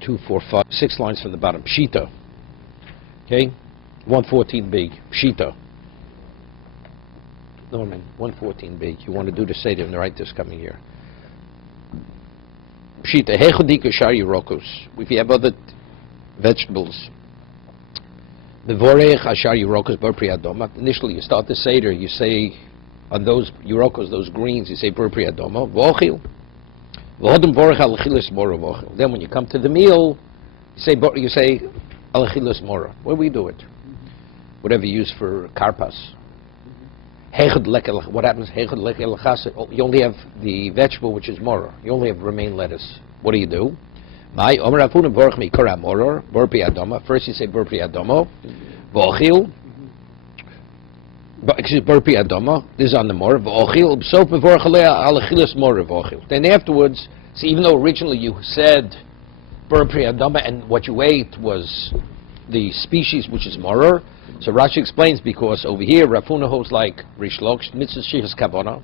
2, 4, 5, 6 lines from the bottom. Pshita. Okay? 114b. Pshita. Norman, 114b. You want to do the Seder and write this coming here. Pshita. Hechodika shari rokos. If you have other vegetables. Mevorech ashari rokos bar pri adoma. Initially, you start the Seder, you say on those urokos, those greens, you say bar pri adoma. Vochil. Then when you come to the meal, you say alachilas mora. Where we do it? Whatever you use for karpas. What happens? You only have the vegetable, which is mora. You only have romaine lettuce. What do? First you say burpi adomo. Vochil. Burpi adoma. This is on the mora. Vochil. Then afterwards, see, even though originally you said burpi adoma and what you ate was the species which is mora, so Rashi explains because over here Rafuna holds like Rish Lakish mitzvah shichas kavana,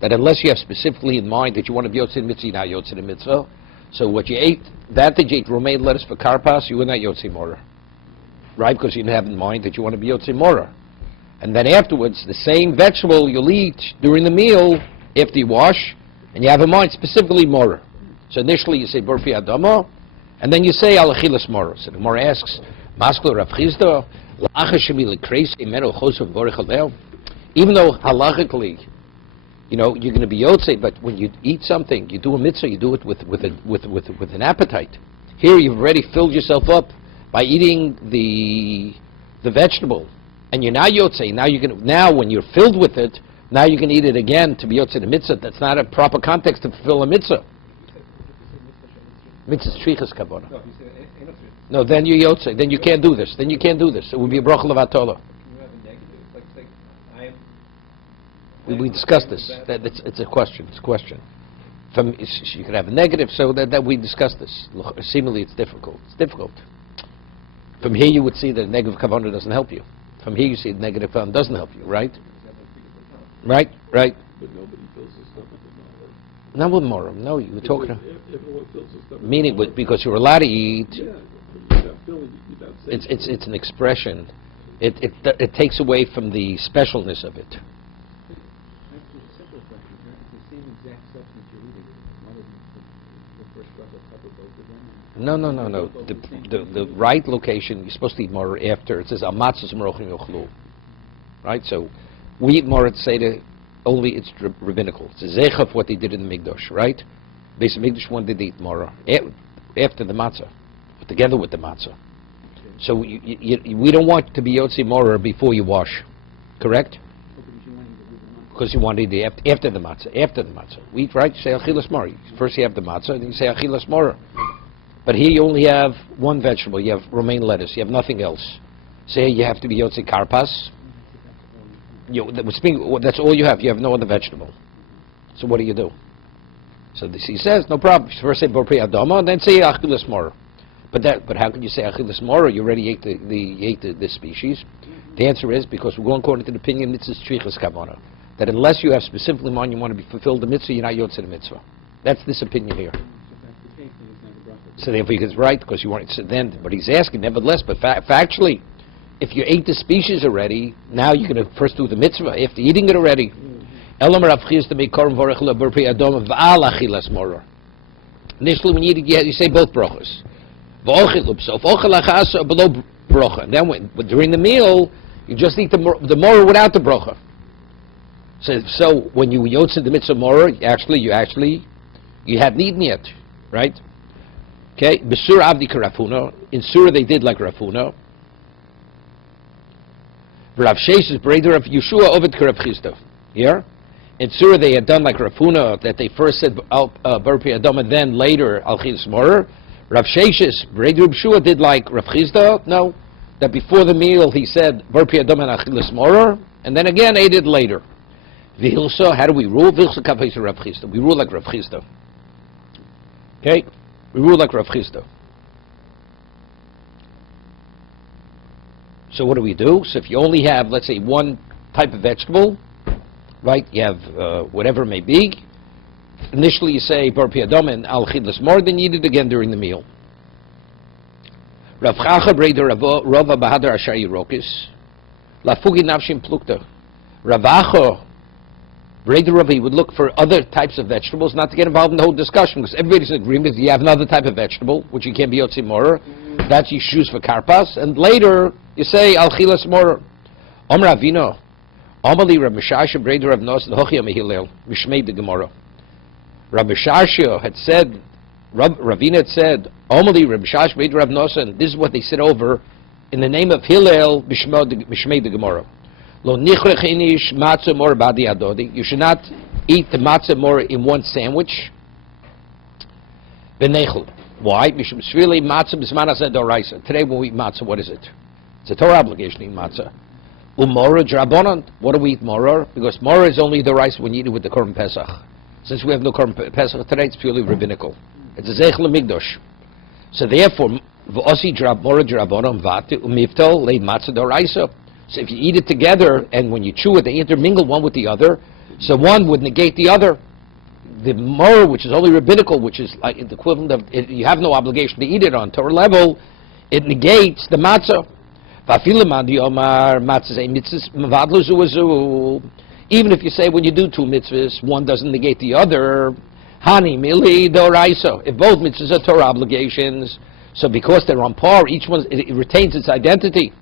that unless you have specifically in mind that you want to be yotzei mitzvah, you're not yotzei the mitzvah. So what you ate, that you ate romaine lettuce for karpas, you were not yotzei mora, right? Because you didn't have in mind that you want to be yotzei mora. And then afterwards, the same vegetable you'll eat during the meal after you wash, and you have in mind specifically mora. So initially you say burfi adama, and then you say alachilas mora. So the Gemara asks, Maskul Rav Chizda, even though halachically, you know, you're going to be yotzei, but when you eat something, you do a mitzvah, you do it with an appetite. Here you've already filled yourself up by eating the vegetable. And you're now yotzei. Now when you're filled with it, now you can eat it again to be yotzei the mitzvah. That's not a proper context to fulfill a mitzvah. Mitzvah shrichas kabona. No, then you're yotzei. Then you can't do this. It would be a bracha levatolo. We discussed this. It's a question. It's a question. You could have a negative, so that we discussed this. Seemingly, it's difficult. From here, you would see that negative kavanah doesn't help you. From here you see the negative kavanah doesn't help you, right? Right. But nobody fills his stomach with not with morum. No, you were talking. Everyone fills his stomach. Meaning, because you're allowed to eat. Yeah, it's an expression. It takes away from the specialness of it. No. The right location, you're supposed to eat more after. It says, Amatzos Merochim Yochlu. Right? So, we eat more at Seder, only it's rabbinical. It's a zecha of what they did in the Mikdash, right? Beis Mikdash wanted to eat more after the matzah, together with the matzah. So, we don't want to be Yotzi Morah before you wash, correct? Because you want to eat after the matzah. We eat, right? You say Achilas Morah. First you have the matzah, then you say Achilas Morah. But here you only have one vegetable. You have romaine lettuce. You have nothing else. Say you have to be yotzei karpas. That's all you have. You have no other vegetable. So what do? So he says, no problem. First say borpri adama, and then say achilas mora. But how can you say achilas mora? You already ate the species. The answer is because we're going according to the opinion mitzvah strichas kavana, that unless you have specifically in mind you want to be fulfilled the mitzvah, you're not yotzei the mitzvah. That's this opinion here. So therefore he gets right because you want it. So then, but he's asking nevertheless. But factually, if you ate the species already, now you're going to first do the mitzvah after eating it already. Initially, when you eat it, you say both brachos. And then during the meal, you just eat the morah without the bracha. So when you yotzei the mitzvah morah, you hadn't eaten yet, right? Okay, Besur Avdi Karafuna. In Surah they did like Rafuna. Rav Sheish is brother of Yeshua Ovid Karav Chizda. Here, in Surah they had done like Rafuna, that they first said Burpi Adama, then later Al Chizda Morer. Rav Sheish, brother of Yeshua, did like Rav Chizda. No, that before the meal he said Burpi Adama and Achilas Morer, and then again ate it later. Vihilsa, how do we rule? Vihilsa Kafais Rav Chizda. We rule like Rav Chizda. Okay. We rule like Rav Chizda. So what do? So if you only have, let's say, one type of vegetable, right? You have whatever it may be. Initially you say Bar Piadom and Al Chidlas more, then you eat it again during the meal. Rav Chacha Breder Rava Bahadar Ashar Yerokis Lafugi Navshim Plukta. Rav Chacha Breder Rava, he would look for other types of vegetables, not to get involved in the whole discussion, because everybody's in agreement. You have another type of vegetable, which you can't be Yotzi Morer. That you choose for karpas, and later you say Al Chilas Morer. Omer Avino. Amali Rav Mishasha Breder Rav Nos Hochia Mehilel Mishmei de Gemara. Rav Mishasha had said, Ravina had said, Amali Rav Mishasha Breder Rav Nos, and this is what they said over in the name of Hillel Mishmei de Gemara. Lo nichrech inish matzah mor badi adodi. You should not eat the matzah mor in one sandwich. V'nechel. Why? Mishum shvili matzah b'zman hazeh doraisa. Today when we eat matzah, what is it? It's a Torah obligation to eat matzah. Umorah drabonon. What do we eat morah? Because morah is only the rice when you eat it with the korban pesach. Since we have no korban pesach today, it's purely rabbinical. It's a zeichel migdosh. So therefore, v'osi morah drabonon v'atu umiftal leid matzah doraisa. So if you eat it together, and when you chew it, they intermingle one with the other, so one would negate the other. The morah, which is only rabbinical, which is like the equivalent of, you have no obligation to eat it on Torah level, it negates the matzah. Even if you say when you do two mitzvahs, one doesn't negate the other, hani mili doraisa. If both mitzvahs are Torah obligations, so because they're on par, each one it retains its identity.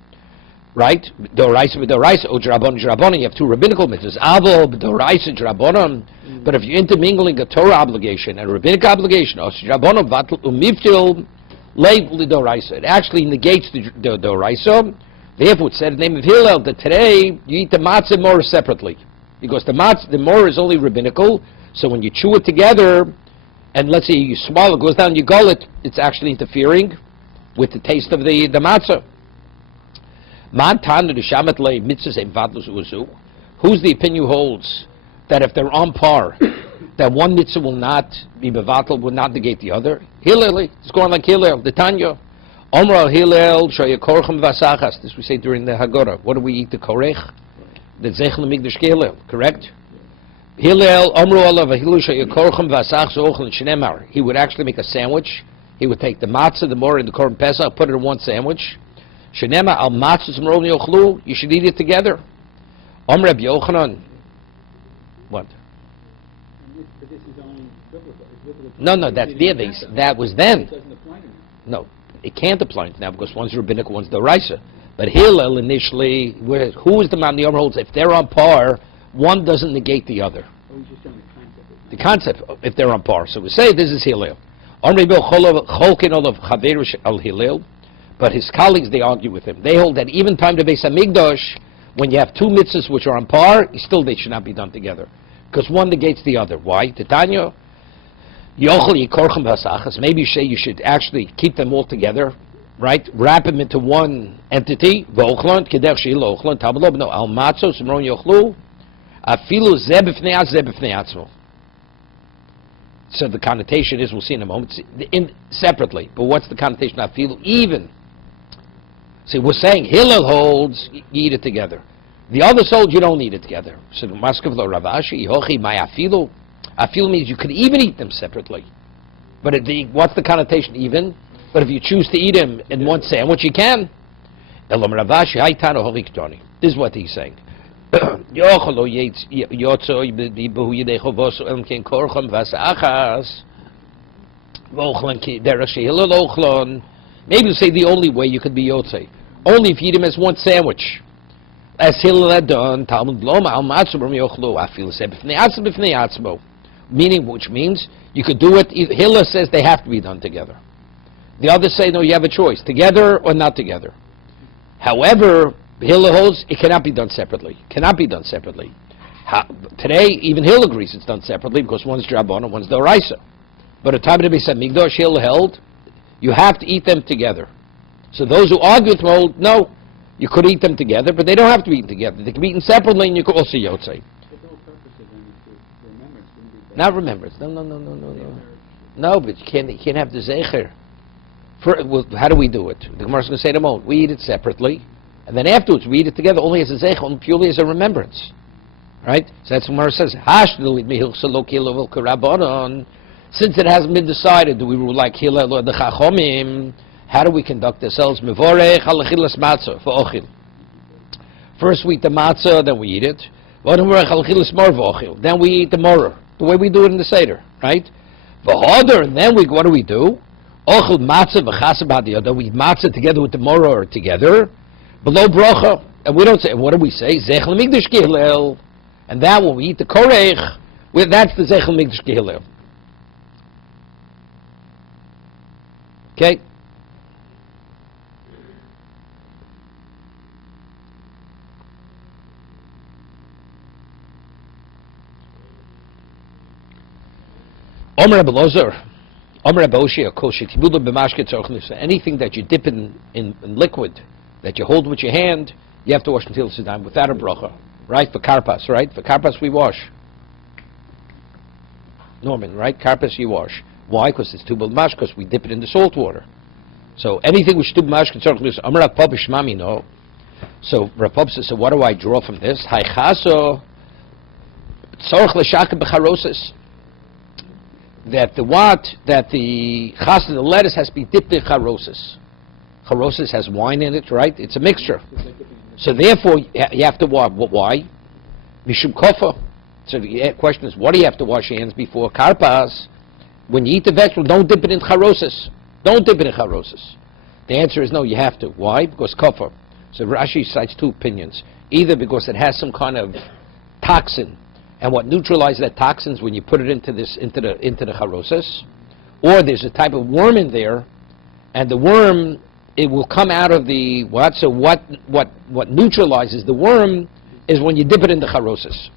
Right? Doraisa b'doraisa, o drabon, you have two rabbinical mitzvahs. Avo b'doraisa drabon. But if you're intermingling a Torah obligation and a rabbinic obligation, o drabon vatl umiftil leib l'doraisa. It actually negates the doraisa. Therefore, it said in the name of Hillel that today you eat the matzah and morah separately, because the morah is only rabbinical. So when you chew it together, and let's say you swallow, it goes down your gullet, it's actually interfering with the taste of the matzah. Who's the opinion who holds that if they're on par, that one mitzvah will not be bevatel, will not negate the other? Hillel, it's going like Hillel, the Tanya. Omra Hillel, shoyakorchem vasachas. This we say during the Haggadah. What do we eat? The korech? The zeichel migdash Hillel, correct? Hillel, Omra olav Hillel, shoyakorchem vasachas ochel shnemar. He would actually make a sandwich. He would take the matzah, the morah, and the korban pesach, put it in one sandwich. Shenema al matzos mrov yochlu. You should eat it together. Om Reb Yochanan. What? No, that's there. That was then. No, it can't apply now because one's rabbinical, one's doraisa. But Hillel initially, who is the man the Omer holds? If they're on par, one doesn't negate the other. The concept, if they're on par. So we say this is Hillel. Om Reb Yochanan cholkin olav chaverush al Hillel. But his colleagues, they argue with him. They hold that even time to Beis Hamikdash, when you have two mitzvahs which are on par, still they should not be done together. Because one negates the other. Why? Titania, Yochel Yikorchem Vasachas. Maybe you say you should actually keep them all together, right? Wrap them into one entity. V'ochlan, Kedech She'il Ochlan, Tabalob, no, Al Matzos, Mron Yochlu, Afilu Zeh B'fnei Atzmo. So the connotation is, we'll see in a moment, separately. But what's the connotation? Afilu, even. See, we're saying Hillel holds, you eat it together. The other hold, you don't eat it together. So the Maskav lo Ravashi, Yochi my afilu. Afilu means you could even eat them separately. But what's the connotation? Even. But if you choose to eat them in one sandwich, you can. Elam Ravashi, Haitano Holiktoni. This is what he's saying. Yochelo Yotzo Behu Yedecho Voso Elm Ken Korcham Vasachas. Vochlan Derashi Hillel Ochlon. Maybe you say the only way you could be Yotzei. Only if you eat him as one sandwich. As Hillel had done, Talmud Loma al Matzubram Yochlu, Afil Seb B'fnei Atzmo. Meaning, which means you could do it, Hillel says they have to be done together. The others say, no, you have a choice, together or not together. However, Hillel holds, it cannot be done separately. Today, even Hillel agrees it's done separately because one's Drabon and one's Doraisa. But at the time of the Beis Hamikdash, Hillel held, you have to eat them together. So those who argue with him hold, no, you could eat them together, but they don't have to be eaten together. They can be eaten separately, and you could also yotzei. Not remembrance. No. No, but you can't have the zecher. How do we do it? The Gemara is going to say in a moment, we eat it separately, and then afterwards we eat it together only as a zecher, only purely as a remembrance. Right? So that's what Gemara says. Since it hasn't been decided, do we rule like Hillel or the Chachomim? How do we conduct ourselves? Mevorech al achilas matzah v'ochil. First we eat the matzah, then we eat it. Then we eat the moror, the way we do it in the Seder, right? And then what do we do? Ochel matzah v'chasab hadiyah. We eat matzah together with the moror together, below bracha. And we don't say, what do we say? Zechel migdash kehilel. And that when we eat the korech, that's the zechel migdash kehilel. Okay? Omer Rabbi Lozer, Omer Rabbi Oshia, Kol shekibulo b'mashke tzorich nifsa. Anything that you dip in liquid, that you hold with your hand, you have to wash until it's done without a bracha. Right? For karpas, right? For karpas we wash. Norman, right? Karpas you wash. Why? Because it's tubal mash, because we dip it in the salt water. So anything which tubal mash can tzorich nifsa. Omer Rav Shmami, no. So Rav Papa says, so what do I draw from this? Haichaso tzorich l'shaka b'charosis. That the chas of the lettuce has to be dipped in charosis. Charosis has wine in it, right? It's a mixture. So therefore, you have to wash. Why? Mishum kofa. So the question is, what do you have to wash your hands before? Karpas. When you eat the vegetable, don't dip it in charosis. Don't dip it in charosis. The answer is no, you have to. Why? Because kofa. So Rashi cites two opinions. Either because it has some kind of toxin, and what neutralizes that toxins when you put it into the charosis, or there's a type of worm in there, and the worm, it will come out of the what? So what neutralizes the worm is when you dip it in the charosis.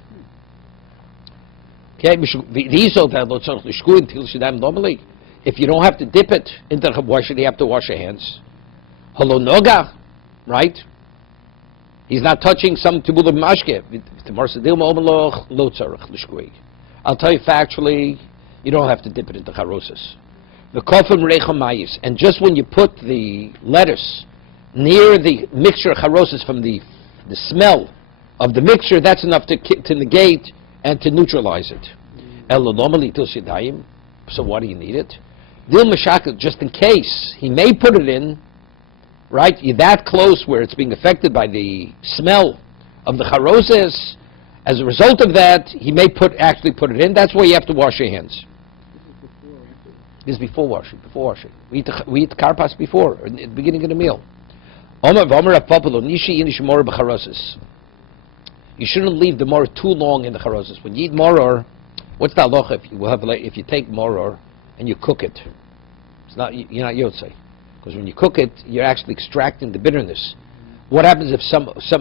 Okay, normally, if you don't have to dip it into the, why should you have to wash your hands? Halo noga, right? He's not touching some tibul of mashke. I'll tell you factually, you don't have to dip it into charosis. The kofim rechamayis, and just when you put the lettuce near the mixture of charosis from the smell of the mixture, that's enough to negate and to neutralize it. So why do you need it? Dil mashaka, just in case he may put it in. Right, you're that close where it's being affected by the smell of the charosis. As a result of that, he may actually put it in. That's why you have to wash your hands. This is before washing. Before washing, we eat the karpas before, at the beginning of the meal. You shouldn't leave the moror too long in the charosis. When you eat moror, what's the halacha if you take moror and you cook it? It's not, you're not yotzei. Because when you cook it, you're actually extracting the bitterness. What happens if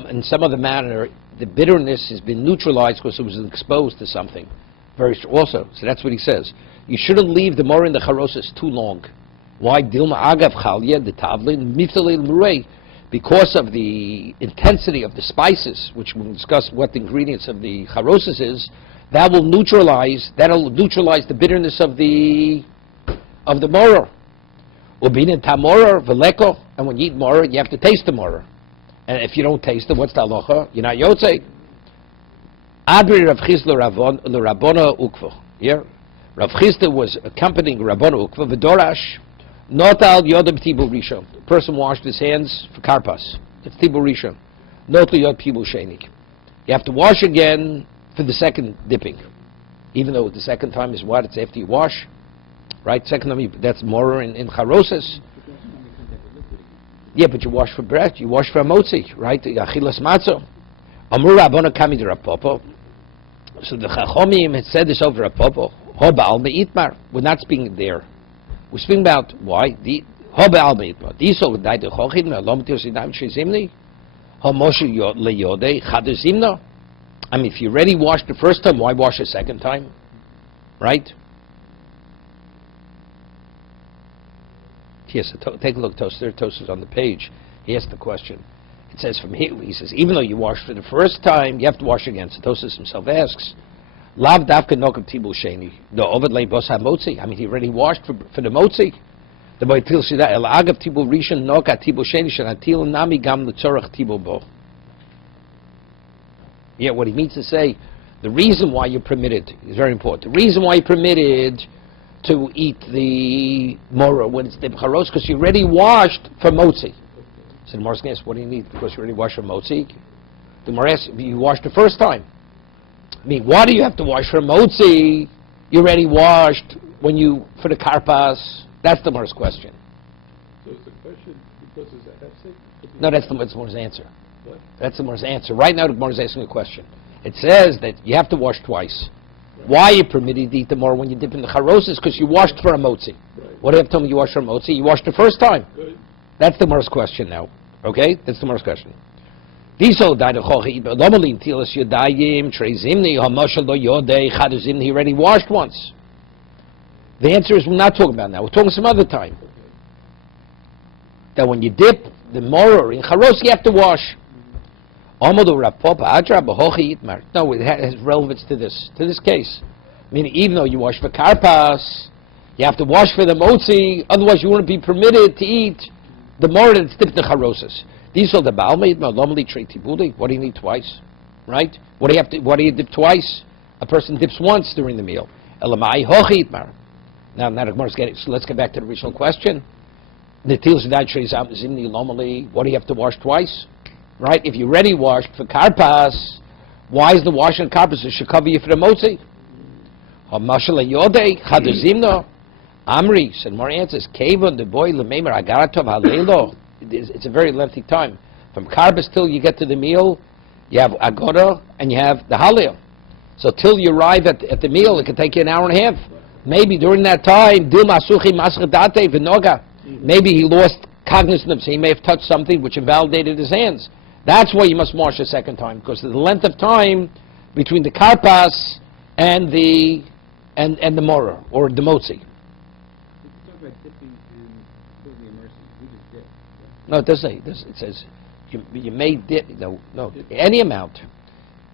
in some other manner the bitterness has been neutralized because it was exposed to something very also? So that's what he says. You shouldn't leave the moror in the charosis too long. Why? Dilma agav chalya the tavlin miftalil murei, because of the intensity of the spices, which we'll discuss what the ingredients of the charosis is. That'll neutralize the bitterness of the moror. And when you eat moror, you have to taste the moror. And if you don't taste it, what's the halacha? You're not yotzei. Adri Rav Chisda l'Rabbona Ukva. Here, Rav Chisda was accompanying Rabbona Ukva v'dorash not al yodem tibul rishon. The person washed his hands for karpas. It's tibul rishon. Not liyod tibul sheni. You have to wash again for the second dipping, even though the second time is what? It's after you wash. Right, second time, that's more in charosis. Yeah, but you wash for bread, you wash for a motzi, right? Achilas matzah. Amur Rabbana kami de Rav Papa. So the Chachomim had said this over Rav Papa. Hoba'al me'itmar. We're not speaking there. We're speaking about why. Hoba'al me'itmar. Diso v'dai de chochin me'alom teosidam shezimni. Homoshu leyodei chadezimna. I mean, if you already washed the first time, why wash a second time? Right? Yes, take a look, Toasters on the page. He asked the question. It says from here, he says, even though you washed for the first time, you have to wash again. So Toasters himself asks, Lav davka nokam tibul sheni. No, ovad lei bos ha-motzi. I mean, he already washed for the motzi. The boy til shida el agav tibul rishon noka tibul sheni shanatil nami gam l'tzorach tibul bo. Yeah, what he means to say, the reason why you're permitted is very important. The reason why you're permitted to eat the moror when it's dipped charos because you already washed for motzi. So the Gemara asks, what do you need? Because you already washed for motzi. The Gemara asks, you washed the first time. I mean, why do you have to wash for motzi? You already washed for the karpas. That's the Gemara's question. So it's a question because it's a hefsek? No, that's the Gemara's answer. What? That's the Gemara's answer. Right now, the Gemara is asking a question. It says that you have to wash twice. Why are you permitted to eat the moror when you dip in the charoses? Because you washed for a motzi. Right. What do you have to tell me you washed for a motzi? You washed the first time. Good. That's the Gemara's question now. Okay? That's the Gemara's question. He already washed once. The answer is we're not talking about now. We're talking some other time. That when you dip the moror in charos, you have to wash. No, it has relevance to this case. Meaning, even though you wash for karpas, you have to wash for the motzi. Otherwise, you wouldn't be permitted to eat the moror that's dipped in charoses. These are the balmaid normally trade tibuli. What do you need twice, right? What do you dip twice? A person dips once during the meal. Elamai hochi itmar. Now the Gemara's getting. So let's get back to the original question. What do you have to wash twice? Right? If you already washed for karpas, why is the washing of karpas? It should cover you for the motzi. Amri said more answers. Kevon the boy lememer agaratov halelo. It's a very lengthy time. From karpas till you get to the meal, you have agora and you have the halil. So till you arrive at the meal, it can take you an hour and a half. Maybe during that time, dil masuchi masradate v'noga. Maybe he lost cognizance. He may have touched something which invalidated his hands. That's why you must wash a second time, because of the length of time between the karpas and the moror or the motzi. No, it doesn't say. It says you may dip. No, any amount.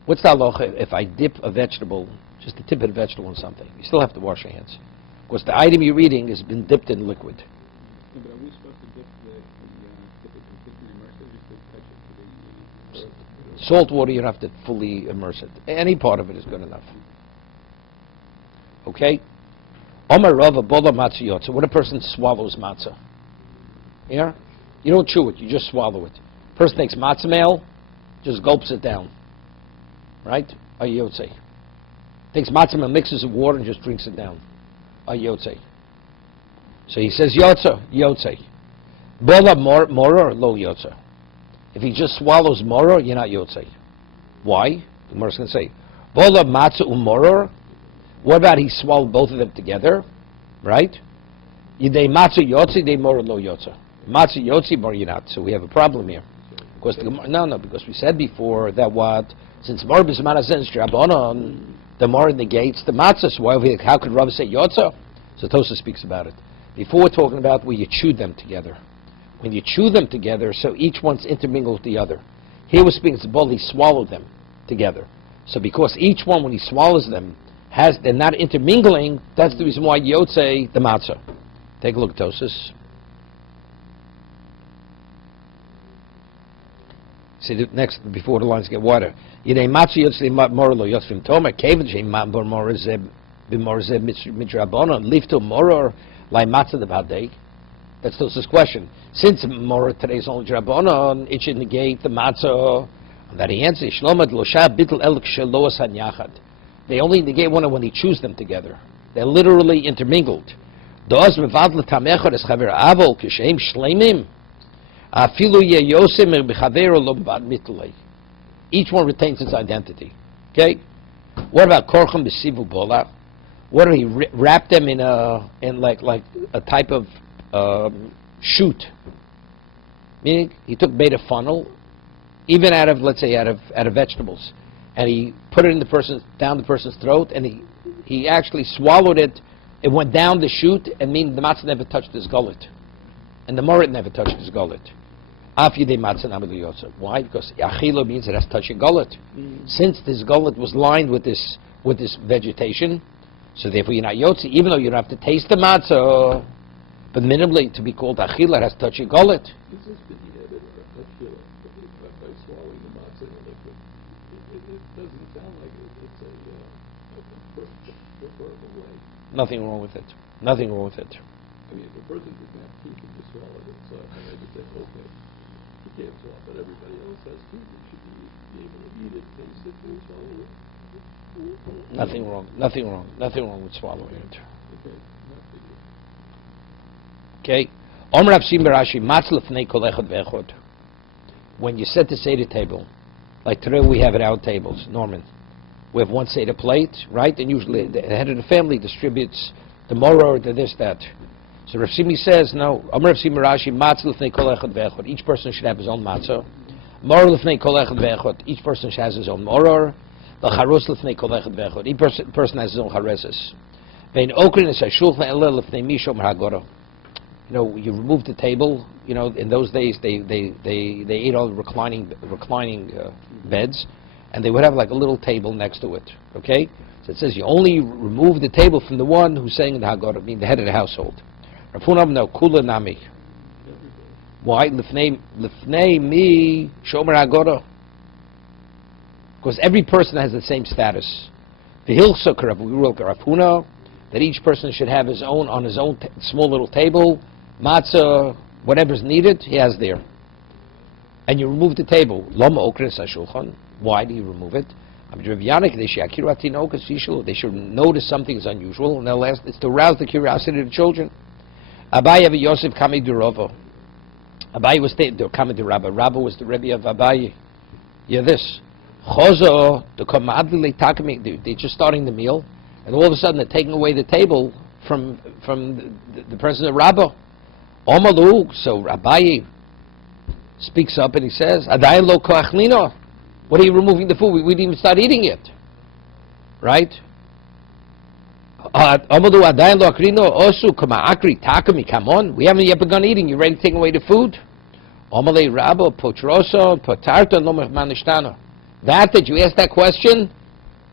What's the halacha if I dip a vegetable, just the tip of a vegetable in something? You still have to wash your hands, because the item you're eating has been dipped in liquid. No, but are we supposed to dip the immersive just to touch it to the... Salt water, you don't have to fully immerse it. Any part of it is good enough. Okay? Omar Rava Bola Matzah Yotza. When a person swallows matzah, yeah? You don't chew it, you just swallow it. Person takes matzah meal, just gulps it down. Right? A yotze. Takes matzah meal, mixes with water, and just drinks it down. A yotze. So he says yotze. Bola moror lo yotze. If he just swallows moror, you're not yotze. Why? The Gemara's going to say, bola matzah moror. What about he swallowed both of them together? Right? Yidei matzah yotze, yidei moror lo yotze. Matzah yotze, moror you're not. So we have a problem here. Because because we said before that since moror b'zman hazeh drabanan, the moror negates the matzah. So how could Rav say yotze? So Tosa speaks about it. Before we're talking about where you chew them together. When you chew them together, so each one's intermingled with the other. Here we're speaking to both, he swallowed them together. So because each one, when he swallows them, they're not intermingling, that's the reason why yotze the matzah. Take a look at Tosis. See, next, before the lines get wider. Yidei matzah yotze moror lo yotzvim tomer, kevin sheim moror zeh midrabanan, lifto moror lai matzah the badei. That's Tosa's question. Since moror today is only drabanan, it should negate the matzah. And that he answers, Shlomad losha bitl el kshelos hanyachad. They only negate one when he chews them together. They're literally intermingled. Doz mevadl tamechor es chaver avol kishem shleimim. Afilu yeyosem b'chaver lo bad mitlei. Each one retains its identity. Okay. What about korcham b'sivu bola? What do he wrap them in like a type of shoot? Meaning he made a funnel, even out of vegetables, and he put it down the person's throat, and he actually swallowed it. It went down the chute, and meaning the matzah never touched his gullet, and the morit never touched his gullet. Why? Because achilo means it has to touch your gullet. Since this gullet was lined with this vegetation, so therefore you're not yotze, even though you don't have to taste the matzah, but minimally to be called achila, it has to touch your gullet. Is this being added achila by swallowing the matzah in the liquid? It doesn't sound like it's a preferable way. Nothing wrong with it. Nothing wrong with it. I mean, if a person doesn't have teeth and just swallow it, so I just say, okay, you can't swallow, but everybody else has teeth, you should be able to eat it, taste it, and swallow it. Nothing wrong. Nothing wrong. Nothing wrong with swallowing it. Okay, not big Okay. deal. Omer Rav Shimon Rashi, Matz lefnei kol echad ve'echad. When you set the Seder table, like today we have at our tables, Norman, we have one Seder plate, right? And usually the head of the family distributes the moror, the this, that. So Rav Shimi says, no, Omer Rav Shimon Rashi, Matz lefnei kol echad ve'echad. Each person should have his own matzah. Moror lefnei kol echad ve'echad. Each person has his own moror. L'charus lefnei kol echad ve'echad. Each person has his own chareses. Vein okrin es hashulchan eleh lefnei mishom hagoro. You know, you remove the table. You know, in those days they ate all the reclining beds, and they would have like a little table next to it. Okay, so it says you only remove the table from the one who's saying the Haggadah, meaning the head of the household. Rafunam no kula nami. Why lefnei mi shomer Haggadah? Because every person has the same status. The Hilchos Rafuna that each person should have his own on his own small little table. Matzah, whatever's needed, he has there. And you remove the table. Lama okres hashulchan. Why do you remove it? They should notice something is unusual, and it's to arouse the curiosity of the children. Abaye Yosef Kami Durova. Abaye was the Kami Durabba. Rabba was the Rebbe of Abaye. Yeah, this. Chozo, they're just starting the meal, and all of a sudden they're taking away the table from the president of Rabbah. Omalu, so Abaye speaks up and he says, Adayin lo koachlino. What are you removing the food? We didn't even start eating it. Right? Omalu adayin lo akrino osu kama akri takami, come on. We haven't yet begun eating. You're ready to take away the food? Omale Rabba potroso potarta no manishtana. That you asked that question,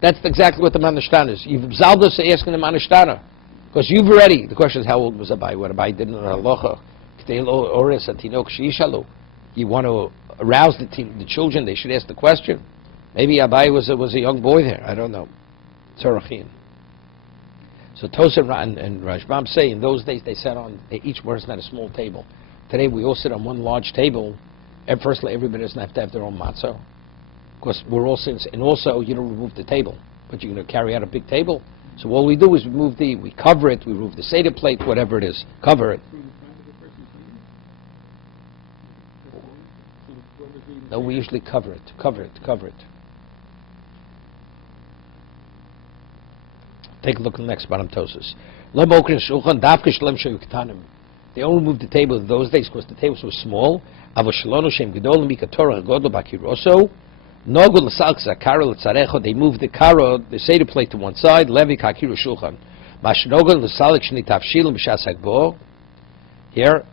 that's exactly what the manishtana is. You've absolved us asking the manishtana. Because you've already, the question is how old was Abai? What Abai did in halacha? You want to arouse the children, they should ask the question. Maybe Abai was a young boy there, I don't know. Tzorachin. So Tosa and Rashbam say in those days they sat on, each person had a small table. Today we all sit on one large table, and firstly everybody doesn't have to have their own matzah. Because we're all sins, and also you don't remove the table, but you're going to carry out a big table. So all we do is we cover it, we remove the Seder plate, whatever it is, cover it. No, we usually cover it. Take a look at the next bottom Tosas. They only moved the table in those days because the tables were small. They moved the karo, the Seder plate to one side. Levi kakiru shulchan. Here,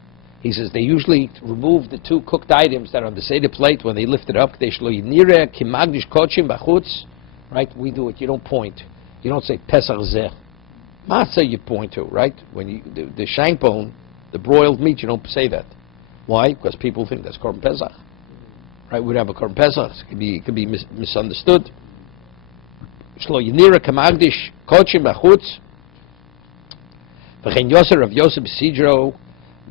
he says they usually remove the two cooked items that are on the Seder plate when they lift it up. Right? We do it. You don't point. You don't say pesach zeh. Matzah you point to, right? When you the shank bone, the broiled meat, you don't say that. Why? Because people think that's korban pesach. Right, we'd have a korban pesach. It could be misunderstood. Shlo yinira kamagdish kochim bachutz. V'chein Yosef Rav Yosef Sidro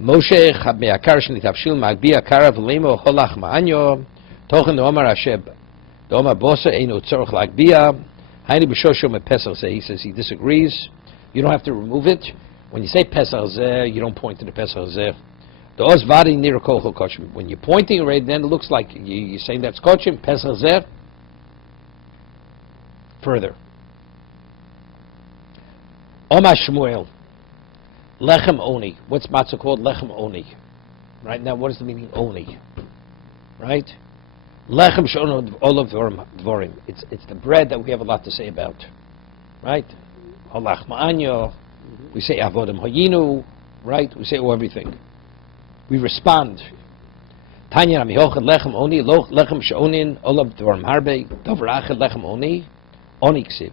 Moshe chab me'akar shnitavshil magbi akar v'lemo holach ma'anyo tochen omar Hashem omar bosa eino tzorach lagbia haini b'shosho me'pesach zeh. He says he disagrees. You don't have to remove it. When you say pesach zeh, you don't point to the pesach zeh. When you're pointing already, then it looks like you're saying that's kochim, pesach zeh. Further. Omar Shmuel, lechem oni. What's matzah called? Lechem oni. Right now, what is the meaning oni? Right? Lechem shono olav dvorim. It's the bread that we have a lot to say about. Right? Holach ma'anyo. We say avodim hayinu. Right? We say everything. We respond. Tanya Ramihochad lechem oni loch lechem sheonin olav dvorim harbe dovrachad lechem oni oniksiv.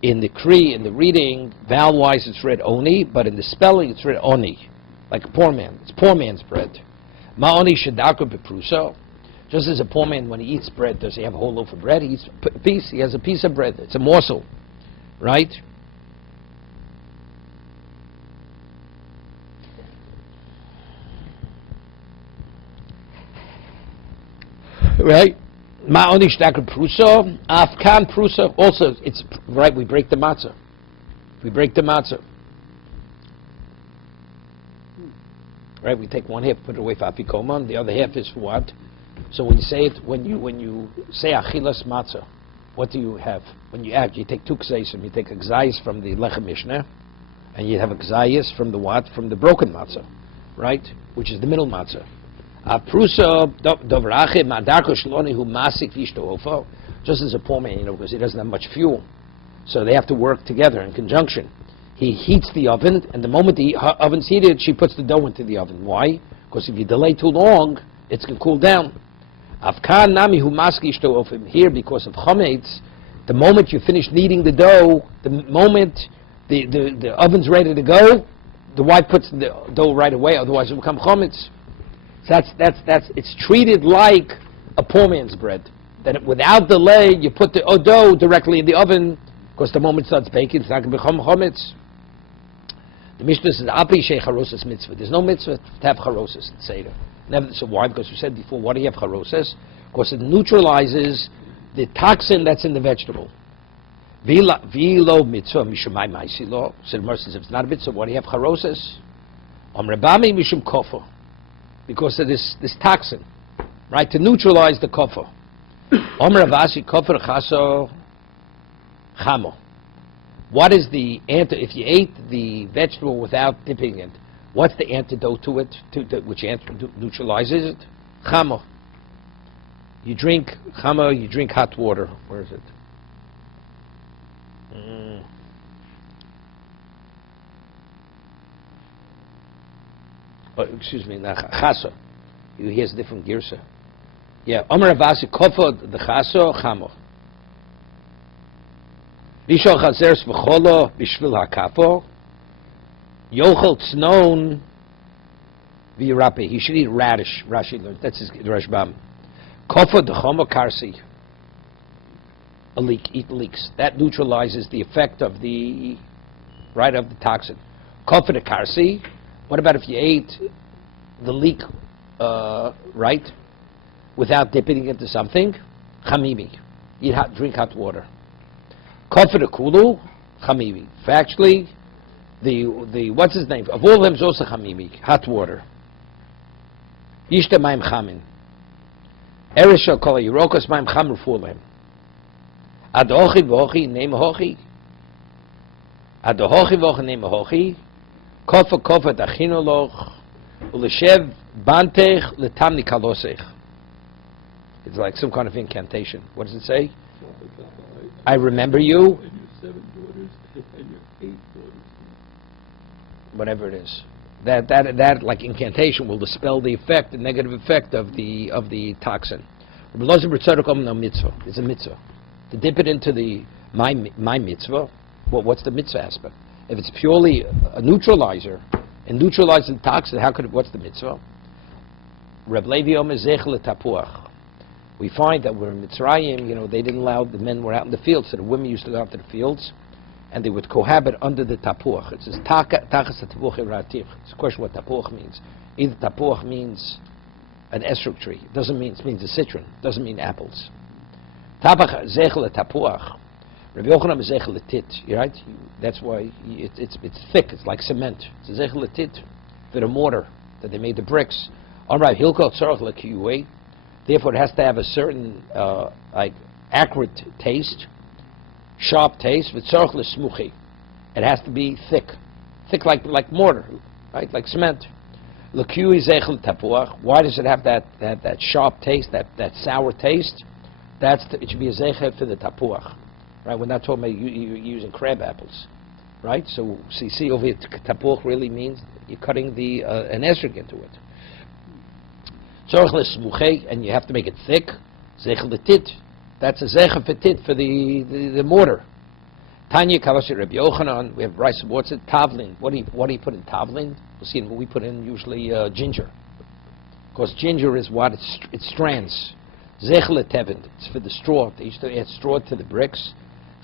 In the Kri, in the reading, vowel-wise it's read oni, but in the spelling it's read oni, like a poor man. It's poor man's bread. Ma'oni shedaka bepruso. Just as a poor man, when he eats bread, does he have a whole loaf of bread? He eats a piece. He has a piece of bread. It's a morsel, right? Right? Ma'oni shtakar prusa, afkan prusa. Also, it's right. We break the matzah. We break the matzah. Right? We take one half, put it away for afikoman. The other half is for what? So when you say it, when you say achilas matzah, what do you have? When you add, you take two kseisim. You take a ksayis from the lechem mishnah, and you have a ksayis from the what? From the broken matzah, right? Which is the middle matzah. Prusa dovrache madarko shloni hu masik vishto. Just as a poor man, because he doesn't have much fuel, so they have to work together in conjunction. He heats the oven, and the moment the oven's heated, she puts the dough into the oven. Why? Because if you delay too long, it's going to cool down. Afkan nami hu maski shto ofim. Here, because of chametz, the moment you finish kneading the dough, the moment the oven's ready to go, the wife puts the dough right away. Otherwise, it will become chametz. So that's it's treated like a poor man's bread. That without delay, you put the dough directly in the oven, because the moment it starts baking, it's not going to become chametz. The Mishnah says, "Api shei charosas mitzvah." There's no mitzvah to have charosas in Seder. Never. So why? Because we said before, why do you have charosas? Because it neutralizes the toxin that's in the vegetable. V'lo mitzvah mishumai ma'isi lo. So the Gemara says, if it's not a mitzvah, why do you have charosas? Rabami mishum kofar, because of this toxin, right? To neutralize the kofar. Ravasi kofar chaso chamo. What is the antidote? If you ate the vegetable without dipping it, what's the antidote to it, which neutralizes it? Chamo. You drink chamo, you drink hot water. Where is it? Oh, excuse me, chaso. He has a different girsa. Yeah, Omer Avasi kofod the chaso chamo. Rishon chazeres v'cholo b'shvil hakafo. Yochel tznon v'yirape. He should eat radish. Rashi learned. That's his Rashbam. Kofod the chomo karsi. A leek. Eat leeks. That neutralizes the effect of the toxin. Kofod the karsi. What about if you ate the leek, right, without dipping it into something? Chamimi. Drink hot water. Kofir kulu, chamimi. Factually, the what's his name? Of all of them, is also chamimi. Hot water. Yishte maim chamin. Eresh shall call Yerokos maim cham refulim. Adochi v'ochi neim hochi. Adochi v'ochi neim hochi. Kofa kofa dachinoloch u'leshev bantech letamni kalosech. It's like some kind of incantation. What does it say? I remember you. And your 7 daughters and your 8 daughters. Whatever it is, that like incantation will dispel the effect, the negative effect of the toxin. It's a mitzvah to dip it into the my mitzvah. Well, what's the mitzvah aspect? If it's purely a neutralizer and neutralizing the toxin, what's the mitzvah? Reb Levi Omer zech letapuach. We find that we're in Mitzrayim, they didn't allow, the men were out in the fields, so the women used to go out to the fields, and they would cohabit under the tapuach. It says, tachas tapuach eratich. It's a question what tapuach means. Either tapuach means an esrog tree. It doesn't mean, it means a citron. It doesn't mean apples. Tapach zechel tapuach. Rabbi Yochanan is zechel tit. You're right? That's why it's thick. It's like cement. It's a zechel tit for the mortar that they made the bricks. All right, hilko tzarach lekiyuei. Therefore, it has to have a certain, accurate taste, sharp taste. V'tzorch l'smuchi. It has to be thick like mortar, right? Like cement. L'kui zechel tapuach. Why does it have that sharp taste, that sour taste? It should be a zechel for the tapuach, right? We're not talking about using crab apples, right? So you see over here, tapuach really means you're cutting an esrog into it. And you have to make it thick. Zechel the tit. That's a zechel for tit for the mortar. Tanya Kavashi Rabbi Yochanan. We have rice. What's it? Tavlin. What do you put in tavlin? We'll see. We put in usually ginger, because ginger is what it strands. Zechel tevin. It's for the straw. They used to add straw to the bricks.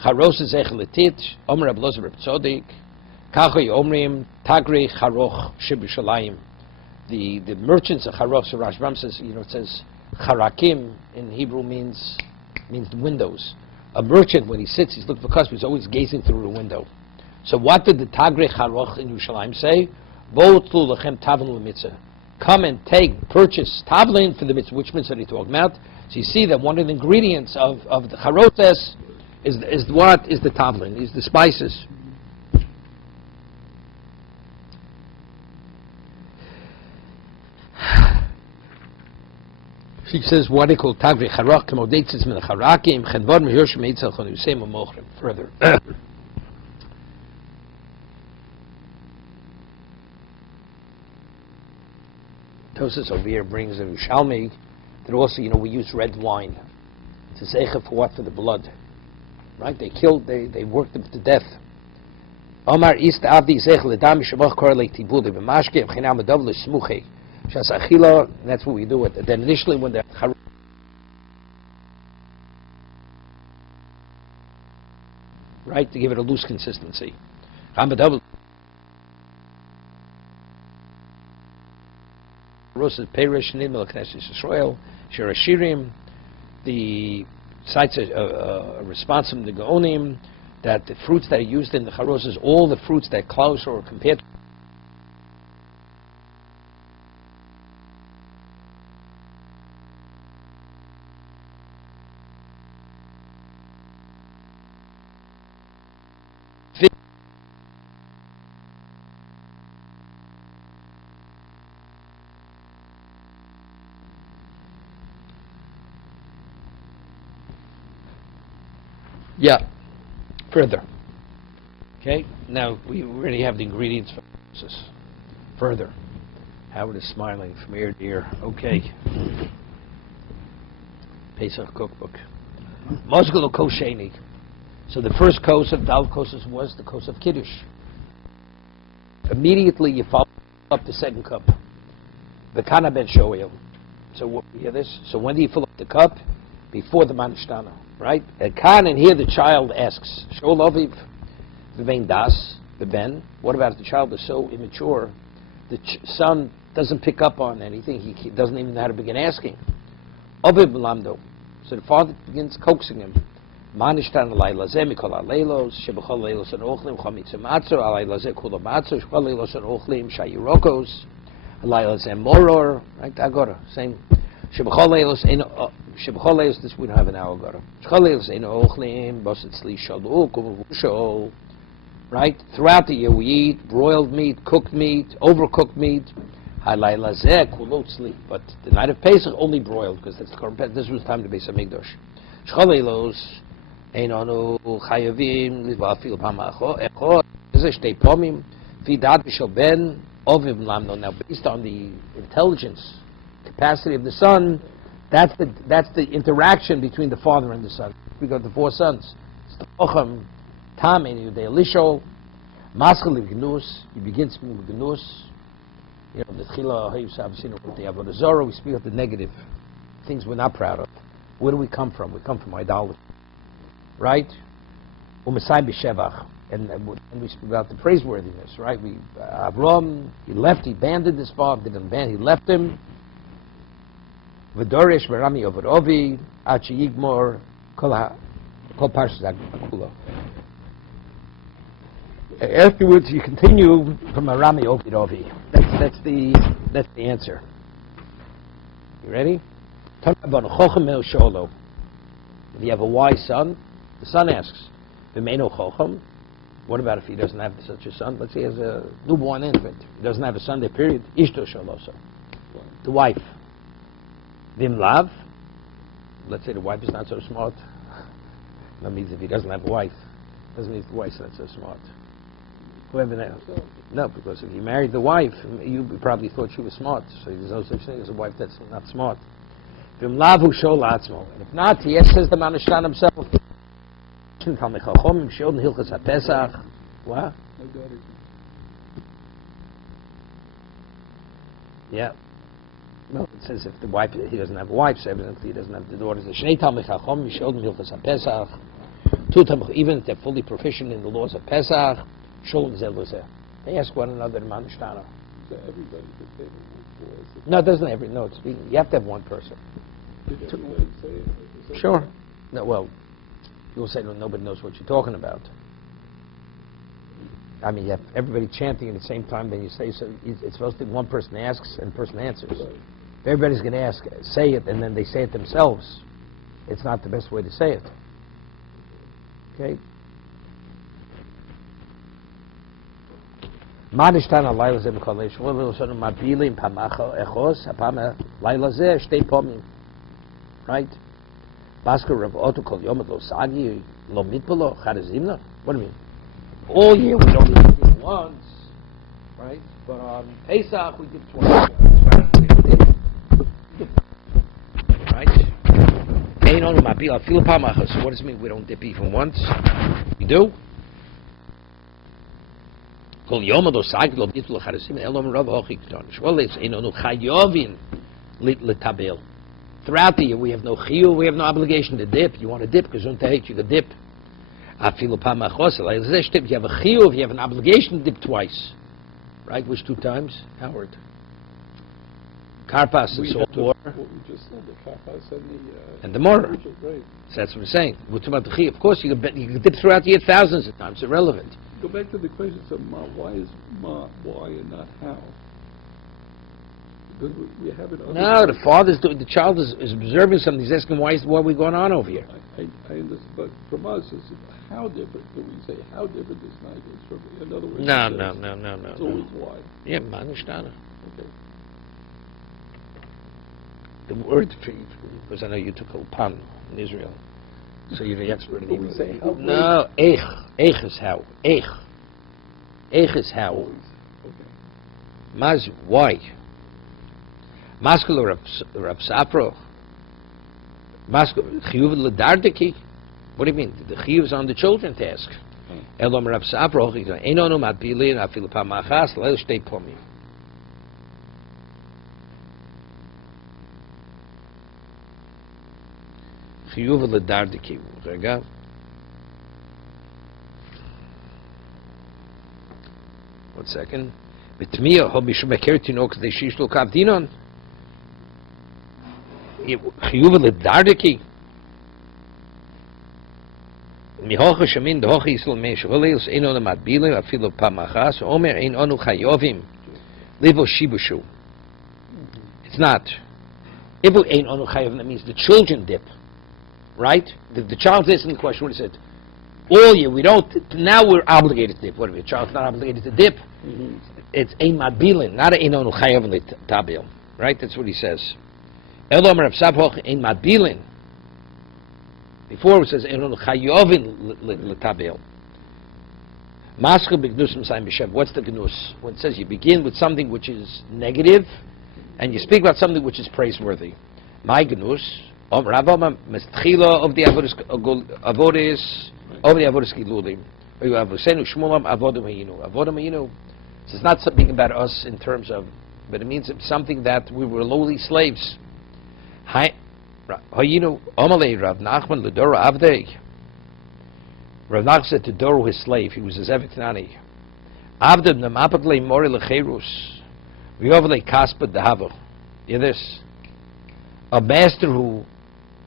Charos zechel tit. Omer Reb Lozer Reb Tzodik. Kachoy Omrim Tagri Charoch Shibishalayim. The merchants of Charoch, so Rashbam says, it says Charakim in Hebrew means the windows. A merchant, when he sits, he's looking for customers, he's always gazing through the window. So what did the Tagrei Charoch in Yerushalayim say? Bo tlu lechem tavlin l'mitzvah. Come and purchase tavlin for the mitzvah. Which mitzvah are you talking about? So you see that one of the ingredients of the charotes is the tavlin, is the spices. She says, what they call Tagrei Charoch, Kamodeitzis min Charakim, Chenbor Mehirsh Meitzal Chon Yusem Umochrim. Further. Tosas over here brings a Yerushalmi that also, we use red wine. It's a zeicha for what? For the blood. Right? They worked them to death. Omar ist avdi zeich ledam shabach korelek tibudi b'mashke v'chinam adav l'smuchei. Shas achila, that's what we do with it. Then initially when they're right, to give it a loose consistency. The cites a response from the Gaonim that the fruits that are used in the charosas, all the fruits that close or compared to further. Okay, now we already have the ingredients for this. Further. Howard is smiling from ear to ear. Okay. Pesach cookbook. Mozgul kosheni. So the first kos of Dal Kosas was the kos of Kiddush. Immediately you follow up the second cup. The kana ben shoel. So what, you hear this? So when do you fill up the cup? Before the manishtana. Right? And here the child asks, Shol Aviv, V'vein das, the ben. What about if the child is so immature, the son doesn't pick up on anything, he doesn't even know how to begin asking. Aviv lamdo. So the father begins coaxing him. Manishtan alay lazeh mikol aleilos, shebechol leilos an ochlim, chamitzim matzo, alay lazeh kula matzo, shebechol leilos an ochlim, shayirokos, alay lazeh moror. Right? Agora, same. Shebechol leilos, this we don't have an hour ago. Right? Throughout the year we eat broiled meat, cooked meat, overcooked meat. But the night of Pesach only broiled because this was time to be Hamikdash. Now based on the intelligence capacity of the son, that's the interaction between the father and the son. We got the four sons. Tam and Elisho, Maschel Gnus. He begins with Gnus. The Chila with the Avodah Zarah. We speak of the negative things we're not proud of. Where do we come from? We come from idolatry, right? U'Mesai b'Shevach, and we speak about the praiseworthiness, right? Avram, he abandoned his father, didn't abandon, he left him. V'Doresh v'Rami over Ovi, Achi Yigmor, Kol parshas Akulo. Afterwards, you continue from Arami over Ovi. That's the answer. You ready? If you have a wise son, the son asks, V'meino chocham. What about if he doesn't have such a son? Let's say he has a newborn infant. He doesn't have a Sunday period. Ishto shaloso. The wife. Vim lav. Let's say the wife is not so smart. That means if he doesn't have a wife, doesn't mean the wife's not so smart. Whoever knows. No, because if you married the wife, you probably thought she was smart. So there's no such thing as a wife that's not smart. Vim lav hu shol atzmo. And if not, yes, says the Manashtan himself. What? Yeah. No, it says if the wife, he doesn't have a wife, so evidently he doesn't have the daughters. Even if they're fully proficient in the laws of Pesach, they ask one another, no, it doesn't every. No, you have to have one person. Did everybody say it? At the same Sure. time? No, well, people say, no, nobody knows what you're talking about. I mean, you have everybody chanting at the same time, then you say, so it's supposed to be one person asks and person answers. Right. If everybody's going to ask, say it, and then they say it themselves, it's not the best way to say it. Okay? Manishtana Laila Zeh Mekalesh. Shmuel Shonu Mabili Pamacha Echos Apama Laila Zeh Shtei Pomim. Right? Basker Rav Oto Kol Yom Lo Sagi Lo Mitbolo Charazimna. What do you mean? All year we don't dip once, right? But on Pesach we dip twice. Right? Ein Onu Mabili Afilu Pamacha. So what does it mean we don't dip even once? We do. Kol yom lo sag lo bitlo charasim elom rav hochi k'ton. Shwol is enonu chayovin letabel. Throughout the year we have no chiyuv, we have no obligation to dip. You want to dip because you can dip. Afilu pamachos like this dip. You have a chiyuv, you have an obligation to dip twice. Right? Which 2 times? Howard. Karpas is salt water. What we just said, the karpas And the mortar. Right. So that's what we're saying. We're talking about the chiyuv. Of course you can dip throughout the year thousands of times. It's irrelevant. Go back to the question of ma. Why is ma? Why and not how? Because we have it. No, the father's doing. The child is observing something. He's asking why are we going on over here? I understand, but from us, it's how different do we say? How different this night is from? In other words, No. It's always why. Yeah, manishtana. Okay. The word for because I know you took a pan in Israel, so you're the expert in But we Hebrew. say how. No, eich. Eich is how. Eich. Eich is how. Always. Okay. Maz, why? Maskul Rav Safro. Maskul chiyuv ledardeki. What do you mean? The chiyuv is on the children to ask. Elom Rav Safro. Einonu matbilin afilu pamachas leil shtei pomim. Chiyuv ledardeki. Rega. One second. B'tmiya ho mishum beker tinok zdei shish lo kav dinon. Chiyuv ledardeki. Mihocha shamin dehocha yisrael meish v'leils ein onu matbilim afilu pamachas omer ein onu chayovim livo shibushu. It's not. Ibu ein onu chayovim, that means the children dip. Right? The child's asking the question, what he said, all year we don't, now we're obligated to dip. What if the child's not obligated to dip? Mm-hmm. It's ein matbilin, not ein onu chayovim tabil. Right? That's what he says. Elom Rav Safhoch ein matbilin. Before it says ein onu chayovim letabil. Maskul b'gnusim sayim b'shev. What's the gnus? When it says you begin with something which is negative, and you speak about something which is praiseworthy. My gnus. Rabba mestchila of the avodas of the avodas gilulim. You have senu shmulam avodim hayinu. Avodim hayinu. It's not something about us in terms of, but it means it's something that we were lowly slaves. Hayinu amalei Rav Nachman ledora avdei. Rav Nachman said to Doro his slave, he was his evetnani. Avdim namapaglei mori lecherus. V'yovlei kaspad dehavo. Hear this. A master who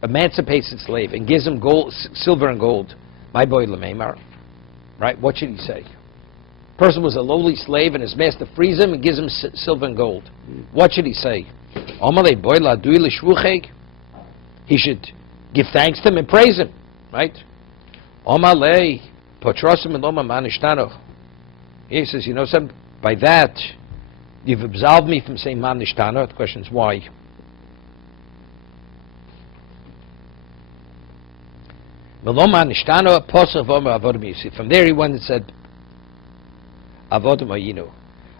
emancipates his slave and gives him gold, silver and gold. My boy Lamemar. Right? What should he say? Person was a lowly slave and his master frees him and gives him silver and gold. What should he say? He should give thanks to him and praise him. Right? He says, you know something? By that, you've absolved me from saying man nishtana. The question is why? From there he went and said, Avodim Ayinu.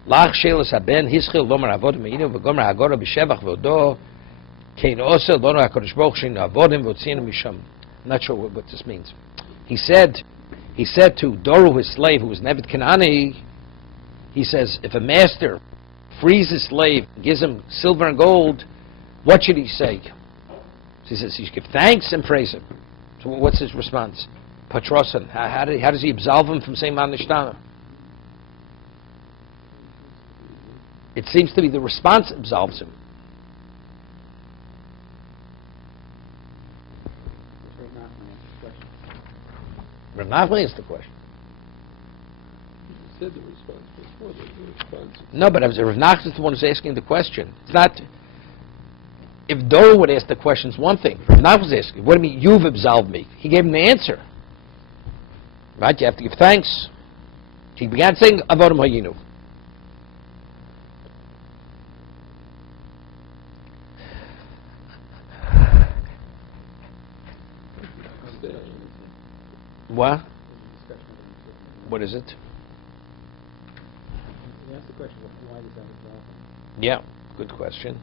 Lach shelas haben hischil lomar avodim ayinu v'gomer hagora b'shevach v'odo kein osa lono HaKadosh Baruch Hu avodim v'otzinu misham. I'm not sure what this means. He said to Doru, his slave, who was Nevet Kanani, he says, if a master frees his slave, gives him silver and gold, what should he say? So he says he should give thanks and praise him. So what's his response? Patrosan. How does he absolve him from saying man nishtana? It seems to be the response absolves him. question. Rav Nachman asked the question. You said the response before, the response. No, but Rav Nachman is the one who's asking the question. It's not. If Dora would ask the question, it's one thing. Rav Nachman was asking, what do you mean, you've absolved me? He gave him the answer. Right? You have to give thanks. He began saying, Avodim Hayinu. What? What is it? He asked the question, why does that absolve him? Yeah, good question.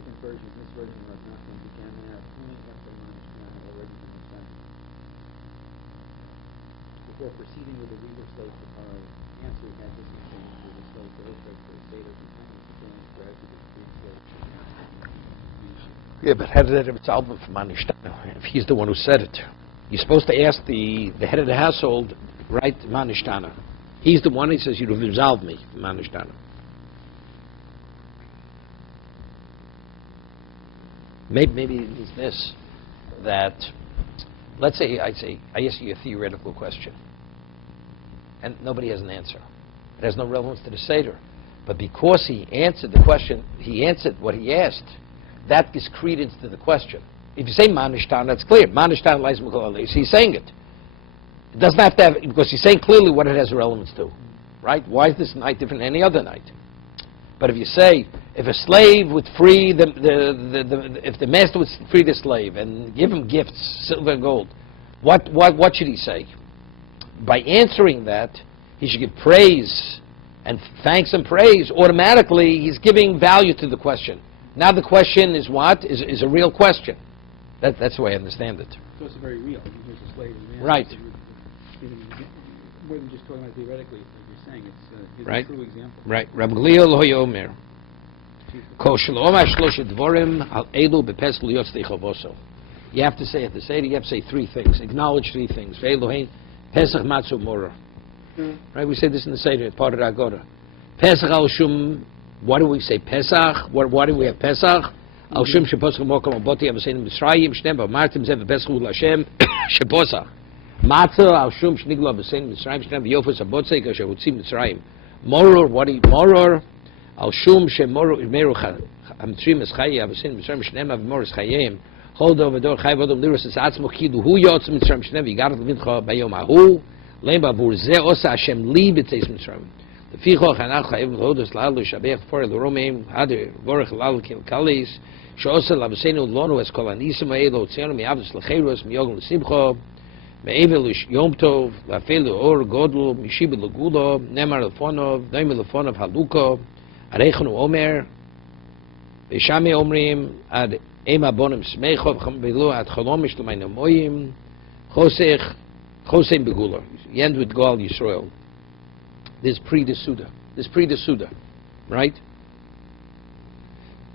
Different versions, this version was not when began there only after Manishkan had already been accepted. Before proceeding with the legal slave to our answer, we had this exchange with the slave to Israel for the Seder and Thomas the King gradually agreed to Yeah, but how did that absolve him from Manishtana if he's the one who said it? You're supposed to ask the head of the household, right, Manishtana. He's the one, he says, you'd have absolved me from Manishtana. Maybe it means this, that, let's say I ask you a theoretical question, and nobody has an answer. It has no relevance to the Seder. But because he answered the question, he answered what he asked, that gives credence to the question. If you say Manishtan, that's clear. Manishtan lies Mukhalali, so he's saying it. It doesn't have to have, because he's saying clearly what it has relevance to. Right? Why is this night different than any other night? But if you say, if a slave would free if the master would free the slave and give him gifts, silver and gold, what should he say? By answering that, he should give praise and thanks and praise. Automatically, he's giving value to the question. Now the question is what? Is a real question. That's the way I understand it. So it's very real. Here's a slave and man. Right. More than just talking about theoretically, like you're saying, it's Right. a true example. Right. Rabbi Gamliel lo yomer. Kol shalom ha-shloshet dvorim al elu bepes liyotz teichovoso. You have to say at the Seder, you have to say three things. Acknowledge three things. Ve'elohein Pesach matzu morah. Right? We say this in the Seder, part of the Agoda. Pesach al shum. What do we say? Pesach. Why do we have Pesach? Al shum sheposach mokom aboti avaseinu Mitzrayim shnem b'martim zev b'pesach ul Hashem sheposach. Matzah al shum shniglo avaseinu Mitzrayim shnem v'yofos abotzei kasher hutzim Mitzrayim. Moror. What do you moror? Al shum shemoror meru hamtrim eschayi avaseinu Mitzrayim shnem avmor eschayim. Hold over door chay vodom liros es atzmo chidu hu yotz Mitzrayim shnem v'yigarat levincha bayom ahu. Leim bavur ze osa Hashem li b'tzeis Mitzrayim. The fichoch anach chayim l'hodos lalu shabech for the romeim hader vorach lalu kel kalis sheosa lavasenu lonu es kol anisim ha'elo tzenu mi'avdos l'cheiros mi'yogim l'simcho me'evel yom tov la'felu or godlu mishibu l'gulo nemar l'fonov noim l'fonov haluko arechonu omer v'shami omrim ad ema bonim smeichov v'lu ad cholomish l'mayna moyim chosem begula. You end with Goal Yisrael. This pre the Suda, right?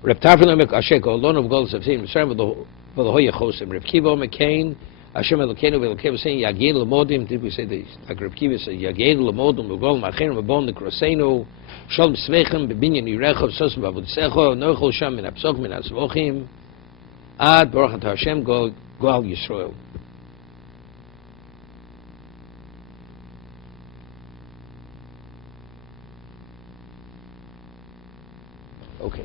Reb Tafel Emek Asher Golon of Gols of Sein Mitzrayim v'lohoya chosem. Reb Kiva Mekain Hashem Elokeinu v'Elokeinu saying Yagein Lamodim. Did we say this? Like Reb Kiva said Yagein Lamodim v'Gol Machein v'Bon Nekrosenu Shalom Svechem b'Binyan Yirechov Sosem B'Avutsecho Nochol Sham Min Apsoch Min Asvochim Ad Baruch Ata Hashem Goal Yisrael. Okay.